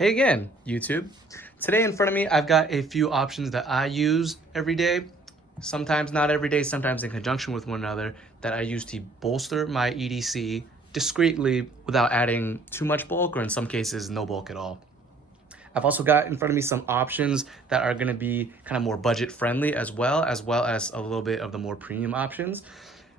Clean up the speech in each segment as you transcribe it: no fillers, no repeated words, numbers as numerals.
Hey again, YouTube. Today in front of me, I've got a few options that I use every day. Sometimes not every day, sometimes in conjunction with one another, that I use to bolster my EDC discreetly without adding too much bulk, or in some cases, no bulk at all. I've also got in front of me some options that are gonna be kind of more budget friendly as well as a little bit of the more premium options.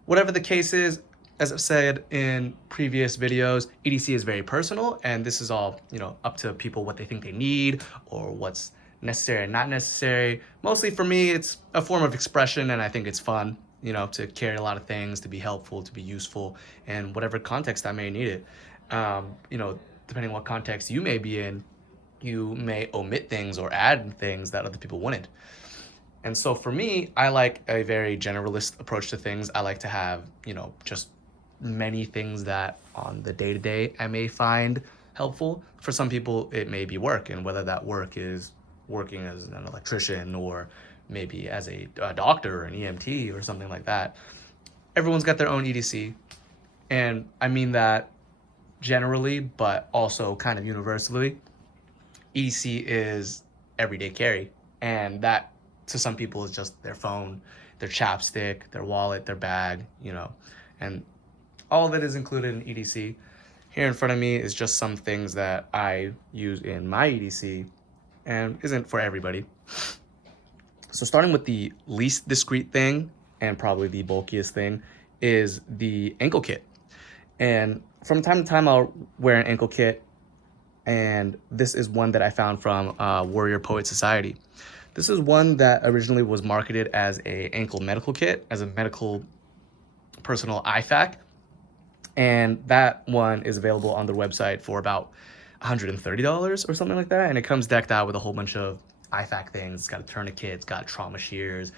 Whatever the case is, as I've said in previous videos, EDC is very personal, and this is all, up to people what they think they need or what's necessary and not necessary. Mostly for me, it's a form of expression, and I think it's fun, to carry a lot of things, to be helpful, to be useful, and whatever context I may need it. Depending on what context you may be in, you may omit things or add things that other people wouldn't. And so for me, I like a very generalist approach to things. I like to have, just many things that on the day-to-day I may find helpful. For some people, it may be work, and whether that work is working as an electrician or maybe as a doctor or an EMT or something like that. Everyone's got their own EDC. And I mean that generally, but also kind of universally. EDC is everyday carry, and that to some people is just their phone, their chapstick, their wallet, their bag, and all of it is included in EDC. Here in front of me is just some things that I use in my EDC and isn't for everybody. So starting with the least discreet thing and probably the bulkiest thing is the ankle kit. And from time to time, I'll wear an ankle kit, and this is one that I found from Warrior Poet Society. This is one that originally was marketed as a ankle medical kit, as a medical personal IFAK. And that one is available on their website for about $130 or something like that. And it comes decked out with a whole bunch of IFAK things. It's got a tourniquet, it's got trauma shears,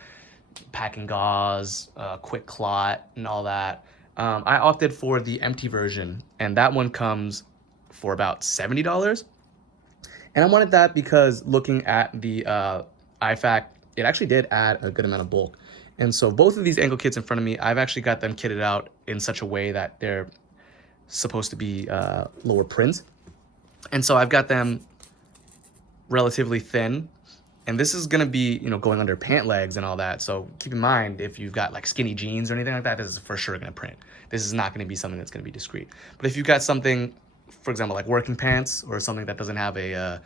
packing gauze, quick clot, and all that. I opted for the empty version, and that one comes for about $70. And I wanted that because looking at the IFAK, it actually did add a good amount of bulk. And so both of these ankle kits in front of me, I've actually got them kitted out in such a way that they're supposed to be lower print. And so I've got them relatively thin. And this is gonna be, going under pant legs and all that. So keep in mind, if you've got like skinny jeans or anything like that, this is for sure gonna print. This is not gonna be something that's gonna be discreet. But if you've got something, for example, like working pants or something that doesn't have a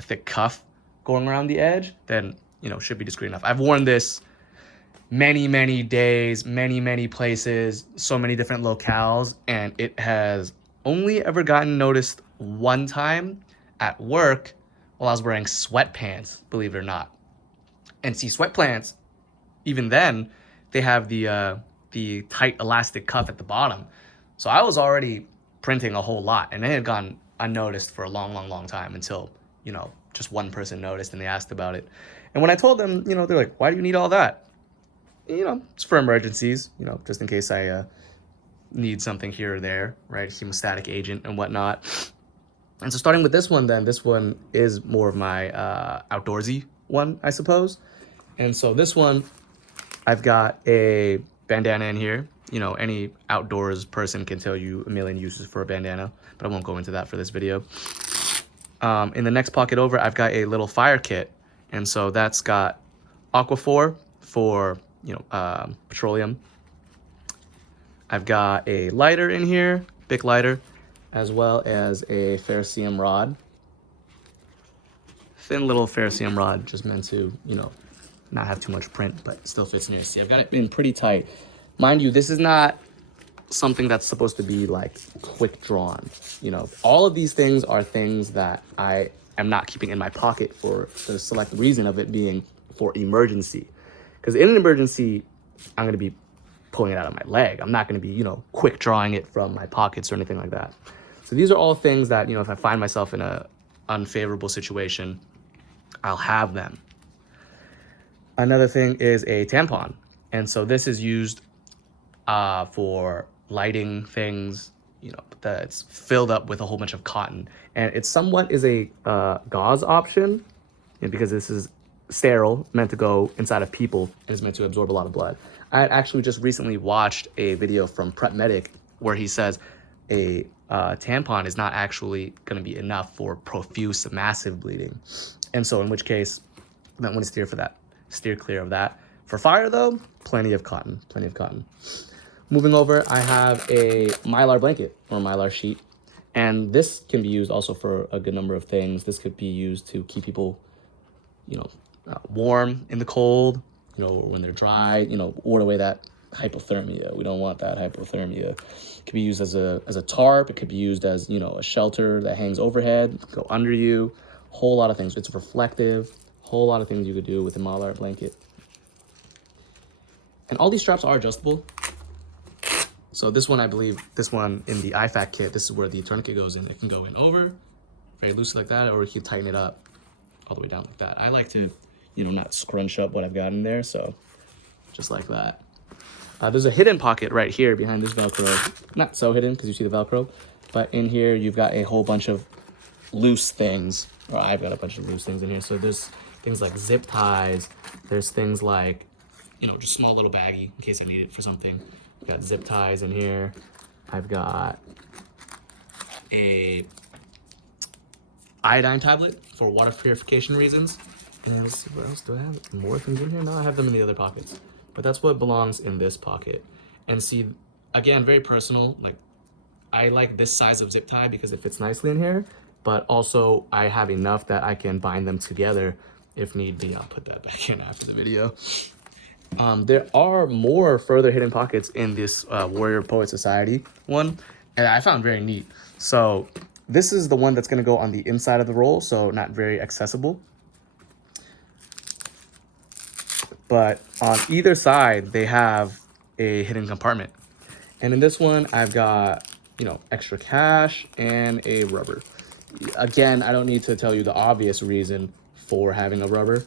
thick cuff going around the edge, then, should be discreet enough. I've worn this many days, many places, so many different locales, and it has only ever gotten noticed one time at work while I was wearing sweatpants, believe it or not. And see, sweatpants, even then, they have the tight elastic cuff at the bottom. So I was already printing a whole lot, and it had gone unnoticed for a long time until, just one person noticed and they asked about it. And when I told them, they're like, why do you need all that? It's for emergencies, just in case I need something here or there, right? Hemostatic agent and whatnot. And so starting with this one, then, this one is more of my outdoorsy one, I suppose. And so this one, I've got a bandana in here. Any outdoors person can tell you a million uses for a bandana, but I won't go into that for this video. In the next pocket over, I've got a little fire kit. And so that's got Aquaphor for, petroleum. I've got a lighter in here, Bic lighter, as well as a ferrocerium rod. Thin little ferrocerium rod, just meant to, not have too much print, but still fits in here. See, I've got it in pretty tight. Mind you, this is not something that's supposed to be like quick drawn. All of these things are things that I am not keeping in my pocket for the select reason of it being for emergency. Because in an emergency, I'm going to be pulling it out of my leg. I'm not going to be, quick drawing it from my pockets or anything like that. So these are all things that, if I find myself in a unfavorable situation, I'll have them. Another thing is a tampon. And so this is used for lighting things, that's filled up with a whole bunch of cotton. And it somewhat is a gauze option, because this is sterile, meant to go inside of people, and is meant to absorb a lot of blood. I had actually just recently watched a video from Prep Medic where he says a tampon is not actually going to be enough for profuse, massive bleeding. And so in which case, you might want to steer clear of that. For fire though, plenty of cotton. Moving over, I have a Mylar blanket or Mylar sheet. And this can be used also for a good number of things. This could be used to keep people, warm in the cold, when they're dry, ward away that hypothermia. We don't want that hypothermia. It could be used as a tarp. It could be used as, a shelter that hangs overhead, go under you. Whole lot of things. It's reflective. Whole lot of things you could do with a Mylar blanket. And all these straps are adjustable. So this one, I believe, this one in the IFAC kit, this is where the tourniquet goes in. It can go in over, very loosely like that, or you can tighten it up all the way down like that. I like to, not scrunch up what I've got in there, so just like that. There's a hidden pocket right here behind this Velcro. Not so hidden because you see the Velcro, but in here you've got a whole bunch of loose things, or I've got a bunch of loose things in here. So there's things like zip ties. There's things like, just small little baggie in case I need it for something. I've got zip ties in here. I've got a iodine tablet for water purification reasons. And let's see, what else do I have? More things in here? No, I have them in the other pockets. But that's what belongs in this pocket. And see, again, very personal. Like, I like this size of zip tie because it fits nicely in here. But also, I have enough that I can bind them together if need be. I'll put that back in after the video. There are more further hidden pockets in this Warrior Poet Society one, and I found very neat. So this is the one that's going to go on the inside of the roll, so not very accessible. But on either side, they have a hidden compartment. And in this one, I've got, extra cash and a rubber. Again, I don't need to tell you the obvious reason for having a rubber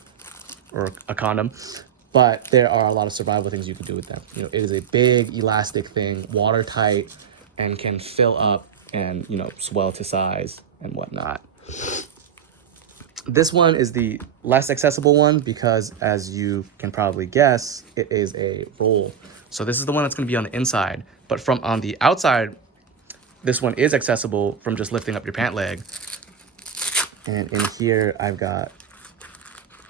or a condom, but there are a lot of survival things you can do with them. It is a big elastic thing, watertight, and can fill up and, swell to size and whatnot. This one is the less accessible one because, as you can probably guess, it is a roll. So this is the one that's going to be on the inside, but from on the outside, this one is accessible from just lifting up your pant leg. And in here, I've got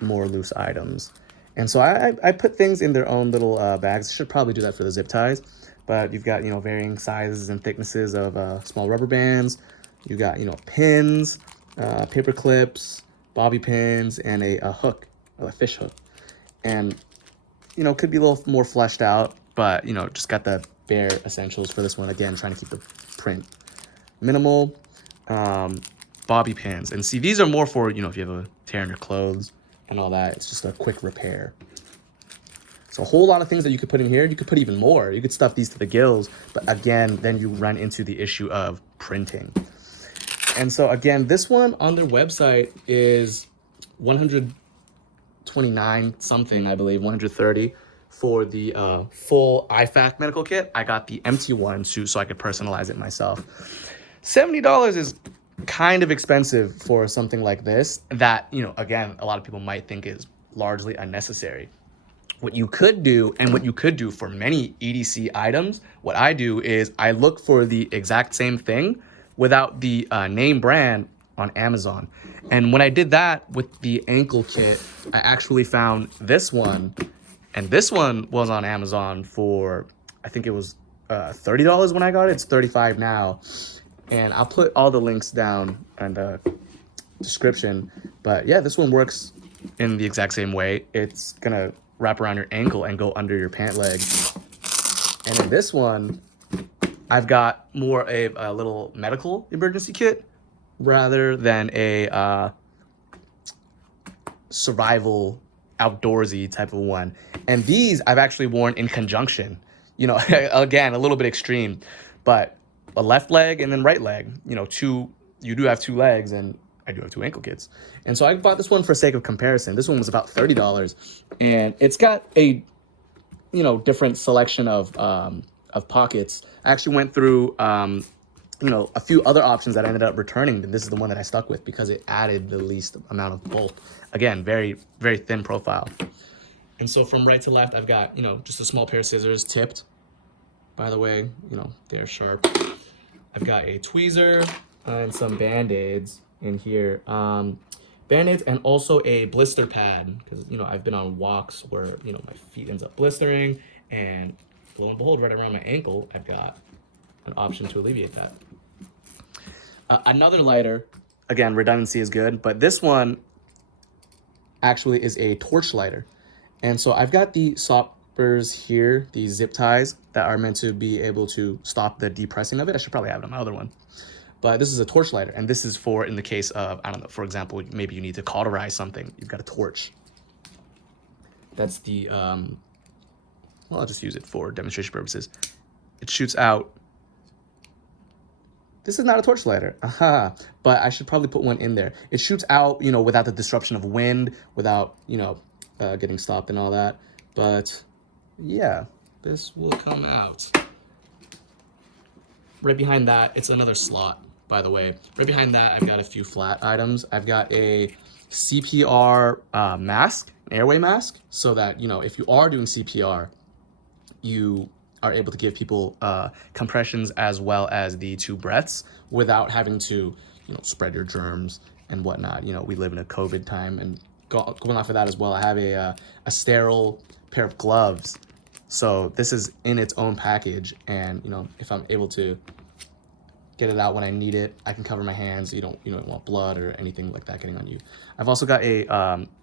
more loose items. And so I put things in their own little bags. Should probably do that for the zip ties. But you've got, varying sizes and thicknesses of small rubber bands. You've got, pins, paper clips, bobby pins, and a hook, a fish hook. And, could be a little more fleshed out, but, just got the bare essentials for this one. Again, trying to keep the print minimal. Bobby pins. And see, these are more for, if you have a tear in your clothes and all that. It's just a quick repair. So a whole lot of things that you could put in here. You could put even more. You could stuff these to the gills. But again, then you run into the issue of printing. And so again, this one on their website is $129 something, I believe, 130 for the full IFAC medical kit. I got the empty one too, so I could personalize it myself. $70 is kind of expensive for something like this that, again, a lot of people might think is largely unnecessary. What you could do, and what you could do for many EDC items, what I do is I look for the exact same thing without the name brand on Amazon. And when I did that with the ankle kit, I actually found this one, and this one was on Amazon for, I think it was $30 when I got it. It's $35 now. And I'll put all the links down in the description. But yeah, this one works in the exact same way. It's gonna wrap around your ankle and go under your pant leg. And in this one, I've got more a little medical emergency kit rather than a survival outdoorsy type of one. And these I've actually worn in conjunction. Again, a little bit extreme, but a left leg and then right leg. You do have two legs, and I do have two ankle kits. And so I bought this one for sake of comparison. This one was about $30, and it's got a different selection of pockets. I actually went through a few other options that I ended up returning, and this is the one that I stuck with because it added the least amount of bulk. Again, very, very thin profile. And so from right to left, I've got, just a small pair of scissors, tipped. By the way, they're sharp. I've got a tweezer and some Band-Aids in here. Band-Aids and also a blister pad, because, you know, I've been on walks where, you know, my feet ends up blistering, and lo and behold, right around my ankle, I've got an option to alleviate that. Another lighter, again, redundancy is good, but this one actually is a torch lighter. And so I've got the stoppers here, these zip ties that are meant to be able to stop the depressing of it. I should probably have it on my other one. But this is a torch lighter, and this is for in the case of, I don't know, for example, maybe you need to cauterize something. You've got a torch. That's the, well, I'll just use it for demonstration purposes. It shoots out. This is not a torch lighter, but I should probably put one in there. It shoots out, you know, without the disruption of wind, without, you know, getting stopped and all that. But yeah, this will come out. Right behind that, it's another slot, by the way. Right behind that, I've got a few flat items. I've got a CPR mask, an airway mask, so that, you know, if you are doing CPR, you are able to give people compressions as well as the 2 breaths without having to, you know, spread your germs and whatnot. You know, we live in a COVID time, and going off of that as well, I have a sterile pair of gloves. So this is in its own package, and, you know, if I'm able to get it out when I need it, I can cover my hands. You don't want blood or anything like that getting on you. I've also got a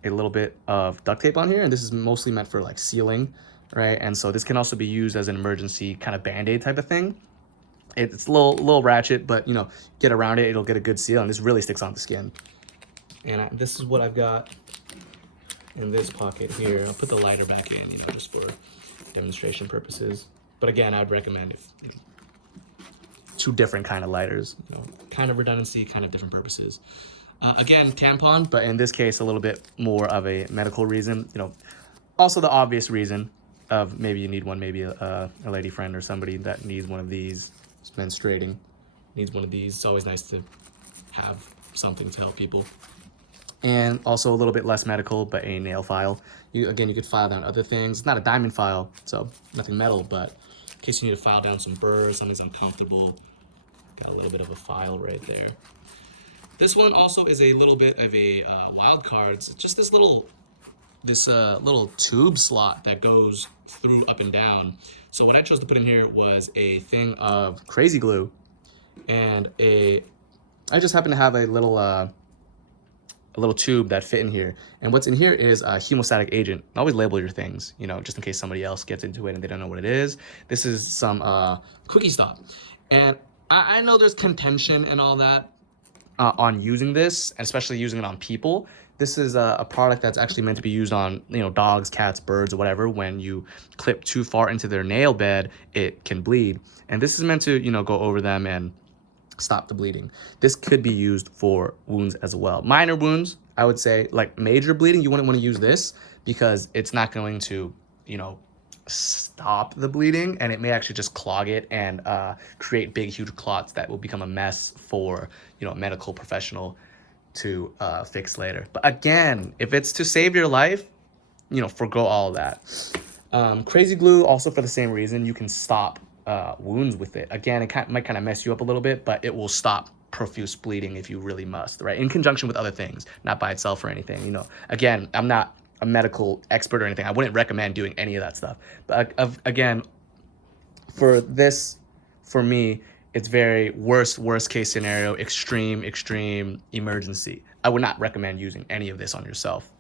little bit of duct tape on here, and this is mostly meant for like sealing, right? And so this can also be used as an emergency kind of Band-Aid type of thing. It's a little ratchet, but, you know, get around it, it'll get a good seal, and this really sticks on the skin. And this is what I've got in this pocket here. I'll put the lighter back in, you know, just for demonstration purposes. But again, I'd recommend if, you know, 2 different kind of lighters, you know, kind of redundancy, kind of different purposes. Again, tampon, but in this case, a little bit more of a medical reason, you know, also the obvious reason of maybe you need one, maybe a lady friend or somebody that needs one of these, is menstruating, needs one of these. It's always nice to have something to help people. And also a little bit less medical, but a nail file. You could file down other things. It's not a diamond file, so nothing metal, but in case you need to file down some burrs, something's uncomfortable, got a little bit of a file right there. This one also is a little bit of a wild card. It's just this little tube slot that goes through up and down. So what I chose to put in here was a thing of crazy glue, and I just happen to have a little tube that fit in here. And what's in here is a hemostatic agent. Always label your things, you know, just in case somebody else gets into it and they don't know what it is. This is some Quickie Stop. And I know there's contention and all that on using this, especially using it on people. This is a product that's actually meant to be used on, you know, dogs, cats, birds, or whatever. When you clip too far into their nail bed, it can bleed. And this is meant to, you know, go over them and stop the bleeding. This could be used for wounds as well. Minor wounds, I would say, like major bleeding, you wouldn't want to use this because it's not going to, you know, stop the bleeding, and it may actually just clog it and create big, huge clots that will become a mess for, you know, a medical professional to fix later. But again, if it's to save your life, you know, forgo all of that. Crazy glue, also for the same reason, you can stop wounds with it. Again, it might kind of mess you up a little bit, but it will stop profuse bleeding if you really must, right? In conjunction with other things, not by itself or anything, you know. Again, I'm not a medical expert or anything. I wouldn't recommend doing any of that stuff. But again, for this, for me, it's very worst case scenario, extreme emergency. I would not recommend using any of this on yourself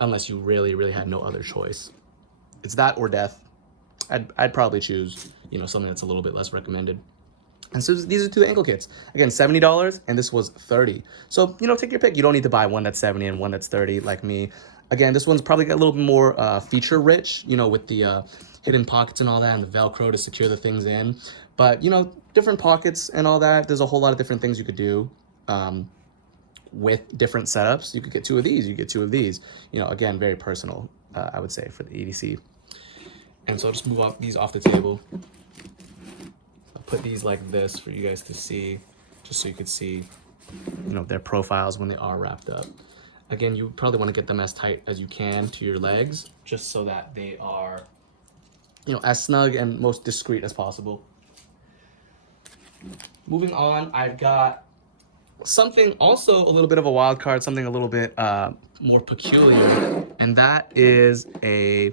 unless you really had no other choice. It's that or death. I'd probably choose, you know, something that's a little bit less recommended. And so these are 2 ankle kits. Again, $70, and this was $30. So, you know, take your pick. You don't need to buy one that's $70 and one that's $30 like me. Again, this one's probably got a little bit more feature rich, you know, with the hidden pockets and all that, and the Velcro to secure the things in. But, you know, different pockets and all that. There's a whole lot of different things you could do with different setups. You could get 2 of these. You get 2 of these. You know, again, very personal, I would say, for the EDC. And so I'll just move these off the table. I'll put these like this for you guys to see, just so you could see, you know, their profiles when they are wrapped up. Again, you probably want to get them as tight as you can to your legs, just so that they are, you know, as snug and most discreet as possible. Moving on, I've got something also a little bit of a wild card, something a little bit more peculiar, and that is a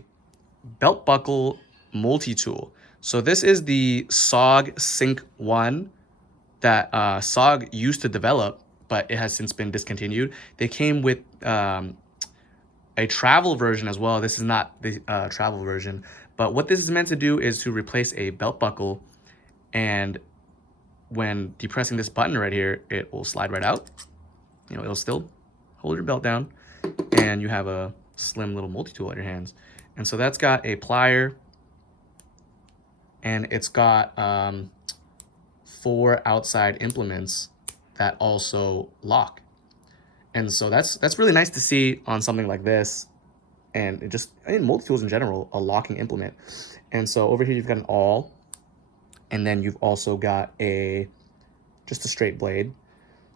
belt buckle multi-tool. So this is the SOG Sync 1 that SOG used to develop, but it has since been discontinued. They came with a travel version as well. This is not the travel version, but what this is meant to do is to replace a belt buckle, and when depressing this button right here, it will slide right out. You know, it'll still hold your belt down, and you have a slim little multi-tool at your hands. And so that's got a plier, and it's got 4 outside implements that also lock. And so that's really nice to see on something like this, and it just, I mean, multi-tools in general, a locking implement. And so over here you've got an awl, and then you've also got just a straight blade.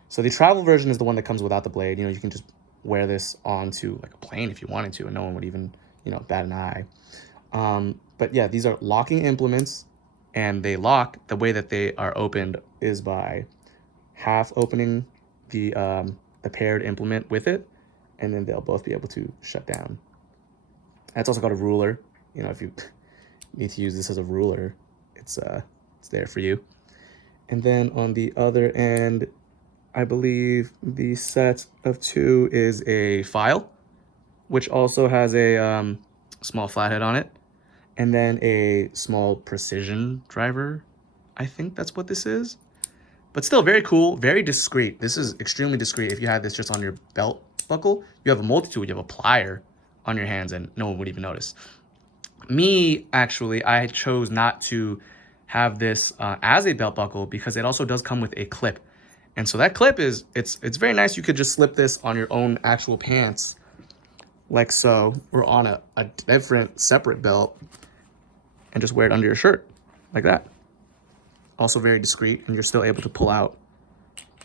So the travel version is the one that comes without the blade. You know, you can just wear this onto like a plane if you wanted to, and no one would even, you know, bat an eye. But yeah, these are locking implements, and they lock. The way that they are opened is by half opening the paired implement with it, and then they'll both be able to shut down. That's also got a ruler. You know, if you need to use this as a ruler, it's there for you. And then on the other end, I believe the set of 2 is a file, which also has a small flathead on it, and then a small precision driver. I think that's what this is. But still very cool, very discreet. This is extremely discreet. If you had this just on your belt buckle, you have a multi-tool, you have a plier on your hands, and no one would even notice. Me, actually, I chose not to have this as a belt buckle because it also does come with a clip. And so that clip is, it's very nice. You could just slip this on your own actual pants, like so, or on a different separate belt, and just wear it under your shirt, like that. Also very discreet, and you're still able to pull out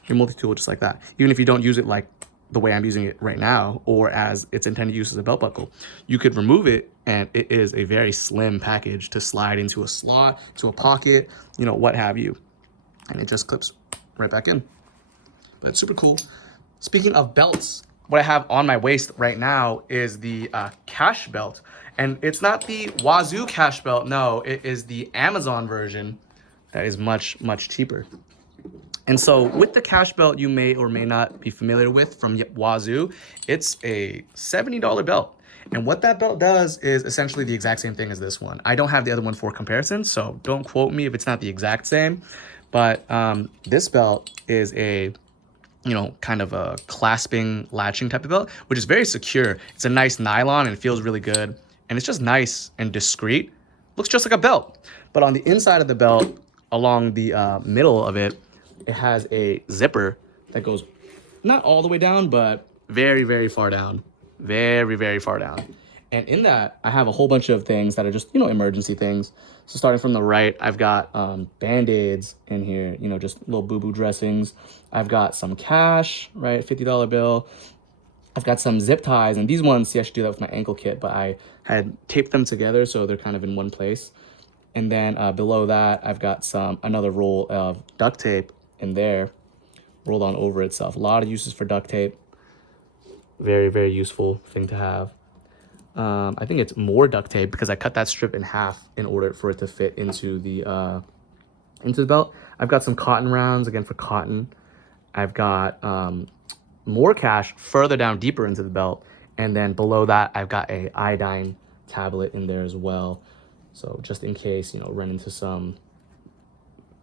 your multi-tool just like that. Even if you don't use it like the way I'm using it right now, or as its intended use as a belt buckle, you could remove it, and it is a very slim package to slide into a slot, to a pocket, you know, what have you. And it just clips right back in. But it's super cool. Speaking of belts, what I have on my waist right now is the cash belt. And it's not the Wazoo cash belt, no, it is the Amazon version that is much, much cheaper. And so with the cash belt, you may or may not be familiar with from Wazoo, it's a $70 belt. And what that belt does is essentially the exact same thing as this one. I don't have the other one for comparison, so don't quote me if it's not the exact same. But this belt is a, you know, kind of a clasping, latching type of belt, which is very secure. It's a nice nylon and it feels really good. And it's just nice and discreet. Looks just like a belt. But on the inside of the belt, along the middle of it, it has a zipper that goes not all the way down, but very, very far down. Very, very far down. And in that, I have a whole bunch of things that are just, you know, emergency things. So starting from the right, I've got Band-Aids in here, you know, just little boo-boo dressings. I've got some cash, right, $50 bill. I've got some zip ties, and these ones, see, I should do that with my ankle kit, but I had taped them together so they're kind of in one place. And then below that, I've got another roll of duct tape in there, rolled on over itself. A lot of uses for duct tape. Very, very useful thing to have. I think it's more duct tape because I cut that strip in half in order for it to fit into the belt. I've got some cotton rounds, again for cotton. I've got more cash further down, deeper into the belt. And then below that, I've got a iodine tablet in there as well. So just in case, you know, run into some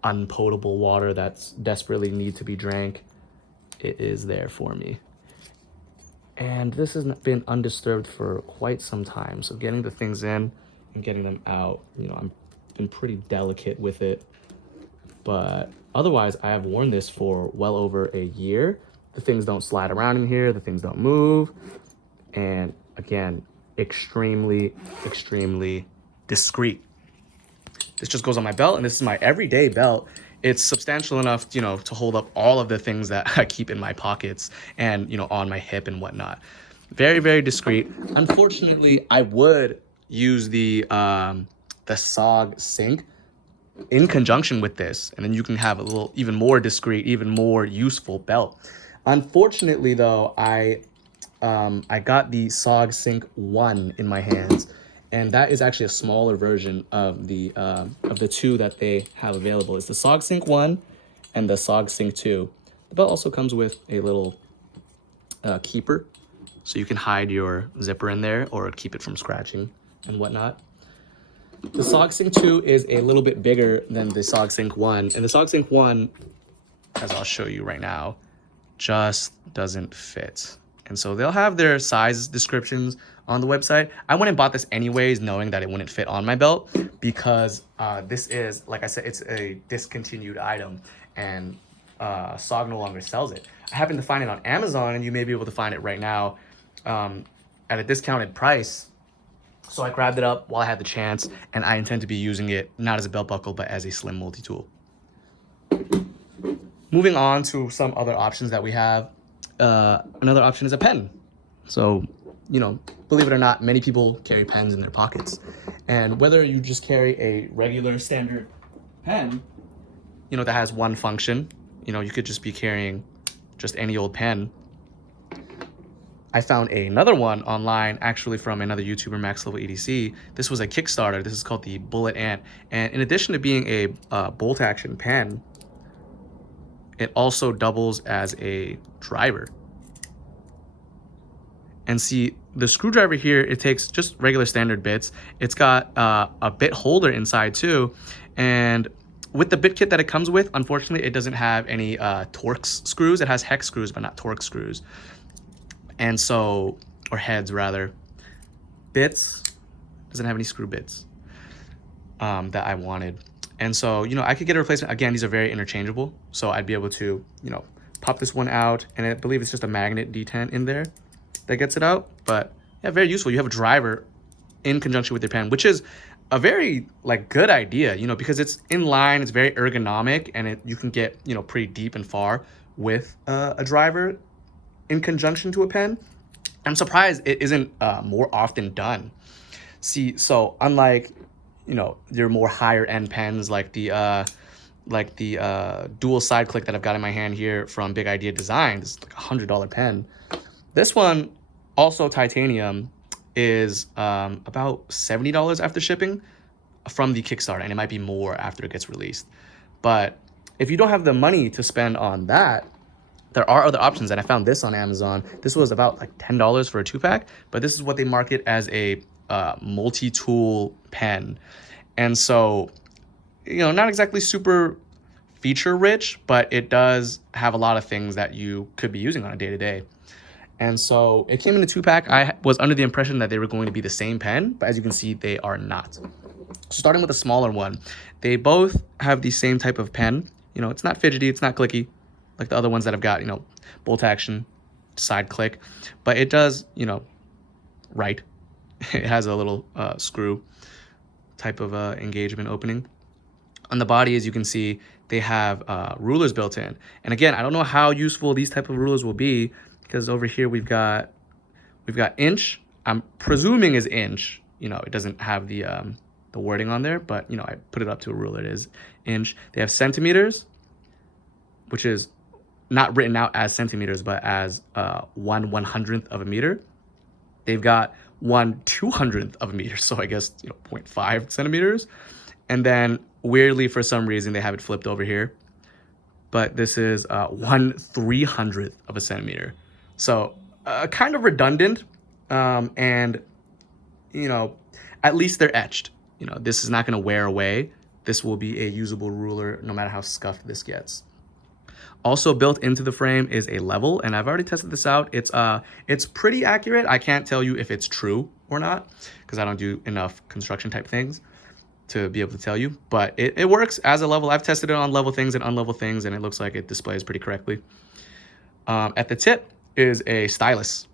unpotable water that's desperately need to be drank, it is there for me. And this has been undisturbed for quite some time. So getting the things in and getting them out, you know, I've been pretty delicate with it. But otherwise, I have worn this for well over a year. The things don't slide around in here. The things don't move. And again, extremely, extremely discreet. This just goes on my belt, and this is my everyday belt. It's substantial enough, you know, to hold up all of the things that I keep in my pockets and, you know, on my hip and whatnot. Very, very discreet. Unfortunately, I would use the SOG Sync, in conjunction with this, and then you can have a little even more discreet, even more useful belt. Unfortunately, though, I got the SOG Sync 1 in my hands, and that is actually a smaller version of the two that they have available. It's the SOG Sync 1 and the SOG Sync 2. The belt also comes with a little keeper, so you can hide your zipper in there or keep it from scratching and whatnot. The SOG Sync 2 is a little bit bigger than the SOG Sync 1, and the SOG Sync 1, as I'll show you right now, just doesn't fit. And so they'll have their size descriptions on the website. I went and bought this anyways, knowing that it wouldn't fit on my belt, because this is, like I said, it's a discontinued item, and SOG no longer sells it. I happened to find it on Amazon, and you may be able to find it right now at a discounted price. So I grabbed it up while I had the chance, and I intend to be using it not as a belt buckle, but as a slim multi-tool. Moving on to some other options that we have. Another option is a pen. So, you know, believe it or not, many people carry pens in their pockets. And whether you just carry a regular standard pen, you know, that has one function, you know, you could just be carrying just any old pen. I found another one online, actually from another YouTuber, Max Level EDC. This was a Kickstarter. This is called the Bullet Ant. And in addition to being a bolt action pen, it also doubles as a driver. And see, the screwdriver here, it takes just regular standard bits. It's got a bit holder inside too. And with the bit kit that it comes with, unfortunately, it doesn't have any Torx screws. It has hex screws, but not Torx screws. And so, or heads rather. Bits, doesn't have any screw bits that I wanted. And so, you know, I could get a replacement. Again, these are very interchangeable. So I'd be able to, you know, pop this one out, and I believe it's just a magnet detent in there that gets it out. But yeah, very useful. You have a driver in conjunction with your pen, which is a very like good idea, you know, because it's in line, it's very ergonomic, and you can get, you know, pretty deep and far with a driver in conjunction to a pen. I'm surprised it isn't more often done. See, so unlike, you know, your more higher end pens like the dual side click that I've got in my hand here from Big Idea Design, this is like $100 pen. This one, also titanium, is about $70 after shipping from the Kickstarter, and it might be more after it gets released. But if you don't have the money to spend on that, there are other options, and I found this on Amazon. This was about like $10 for a 2-pack, but this is what they market as a multi-tool pen. And so, you know, not exactly super feature rich, but it does have a lot of things that you could be using on a day-to-day. And so it came in a 2-pack. I was under the impression that they were going to be the same pen, but as you can see, they are not. So starting with the smaller one, they both have the same type of pen. You know, it's not fidgety, it's not clicky like the other ones that I've got, you know, bolt action, side click, but it does, you know, write. It has a little screw type of engagement opening. On the body, as you can see, they have rulers built in. And again, I don't know how useful these type of rulers will be, because over here we've got inch. I'm presuming is inch. You know, it doesn't have the wording on there, but you know, I put it up to a ruler. It is inch. They have centimeters, which is not written out as centimeters, but as 1/100th of a meter. They've got 1/200th of a meter, so I guess, you know, 0.5 centimeters. And then weirdly, for some reason, they have it flipped over here, but this is 1/300th of a centimeter. So kind of redundant, and you know, at least they're etched. You know, this is not going to wear away. This will be a usable ruler no matter how scuffed this gets. Also built into the frame is a level, and I've already tested this out. It's pretty accurate. I can't tell you if it's true or not, because I don't do enough construction type things to be able to tell you, but it works as a level. I've tested it on level things and unlevel things, and it looks like it displays pretty correctly. At the tip is a stylus,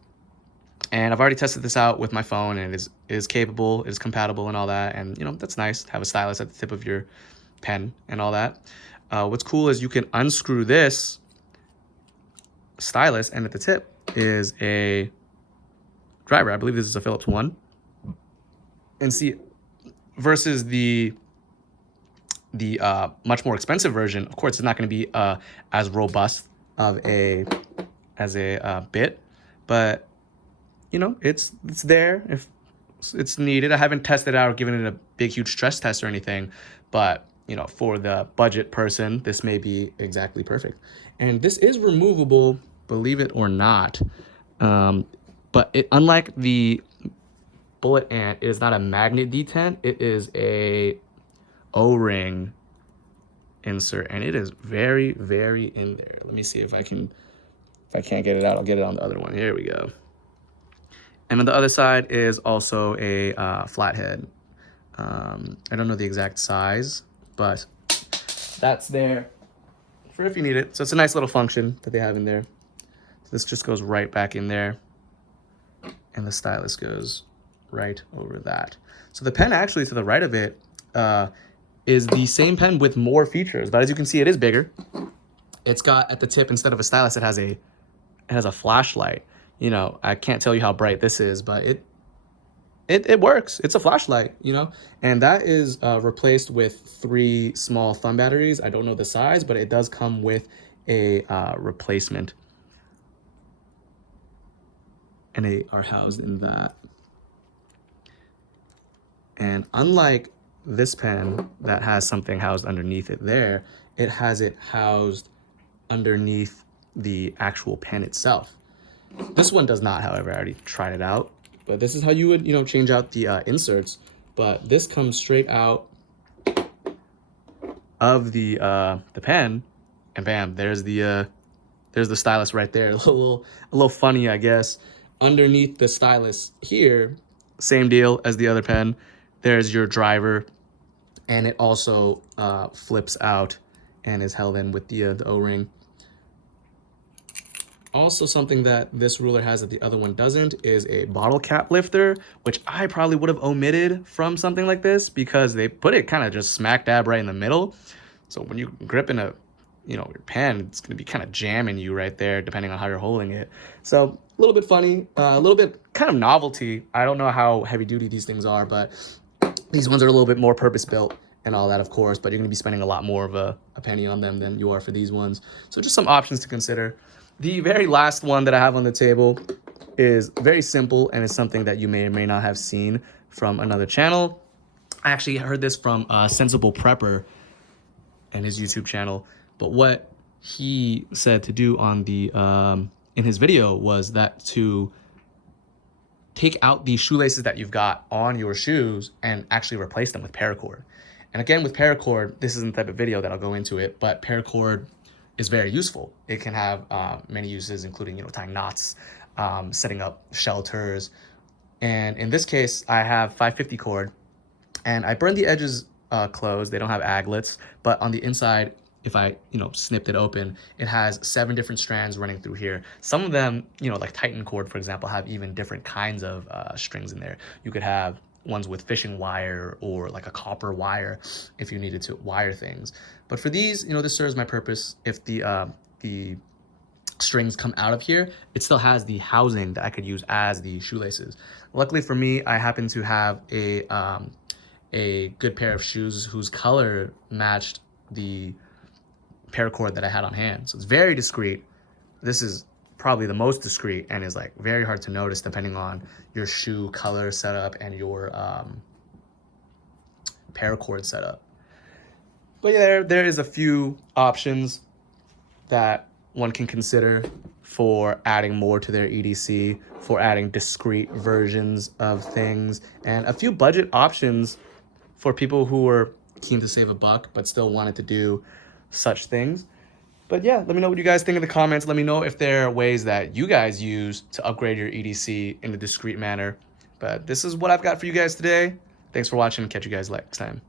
and I've already tested this out with my phone, and it is capable, it is compatible and all that, and you know, that's nice to have a stylus at the tip of your pen and all that. What's cool is you can unscrew this stylus, and at the tip is a driver. I believe this is a Phillips 1. And see, versus the the much more expensive version, of course, it's not going to be as robust of a bit, but you know, it's there if it's needed. I haven't tested it out or given it a big, huge stress test or anything, but you know, for the budget person, this may be exactly perfect. And this is removable, believe it or not. But unlike the Bullet Ant, it is not a magnet detent. It is a O-ring insert, and it is very, very in there. Let me see if I can't get it out, I'll get it on the other one. Here we go. And on the other side is also a flathead. I don't know the exact size, but that's there for if you need it. So it's a nice little function that they have in there. So this just goes right back in there, and the stylus goes right over that. So the pen actually to the right of it is the same pen with more features, but as you can see, it is bigger. It's got at the tip, instead of a stylus, it has a flashlight. You know, I can't tell you how bright this is, but it works. It's a flashlight, you know, and that is replaced with 3 small thumb batteries. I don't know the size, but it does come with a replacement, and they are housed in that. And unlike this pen that has something housed underneath it there, it has it housed underneath the actual pen itself. This one does not, however. I already tried it out, but this is how you would, you know, change out the inserts. But this comes straight out of the pen, and bam, there's the stylus right there. A little funny, I guess. Underneath the stylus here, same deal as the other pen. There's your driver, and it also flips out and is held in with the O-ring. Also, something that this ruler has that the other one doesn't is a bottle cap lifter, which I probably would have omitted from something like this because they put it kind of just smack dab right in the middle. So when you grip in your pen, it's going to be kind of jamming you right there, depending on how you're holding it. So a little bit funny, a little bit kind of novelty. I don't know how heavy duty these things are, but these ones are a little bit more purpose built and all that, of course, but you're going to be spending a lot more of a penny on them than you are for these ones. So just some options to consider. The very last one that I have on the table is very simple, and it's something that you may or may not have seen from another channel. I actually heard this from Sensible Prepper and his YouTube channel, but what he said to do on the in his video was that to take out the shoelaces that you've got on your shoes and actually replace them with paracord. And again, with paracord, this isn't the type of video that I'll go into it, but paracord is very useful. It can have many uses, including, you know, tying knots, setting up shelters. And in this case, I have 550 cord, and I burned the edges closed. They don't have aglets, but on the inside, if I, you know, snipped it open, it has 7 different strands running through here. Some of them, you know, like Titan cord, for example, have even different kinds of strings in there. You could have ones with fishing wire or like a copper wire if you needed to wire things. But for these, you know, this serves my purpose. If the strings come out of here, it still has the housing that I could use as the shoelaces. Luckily for me, I happen to have a good pair of shoes whose color matched the paracord that I had on hand. So it's very discreet. This is probably the most discreet and is like very hard to notice depending on your shoe color setup and your paracord setup. But yeah, there is a few options that one can consider for adding more to their EDC, for adding discrete versions of things, and a few budget options for people who are keen to save a buck but still wanted to do such things. But yeah, let me know what you guys think in the comments. Let me know if there are ways that you guys use to upgrade your EDC in a discreet manner. But this is what I've got for you guys today. Thanks for watching. Catch you guys next time.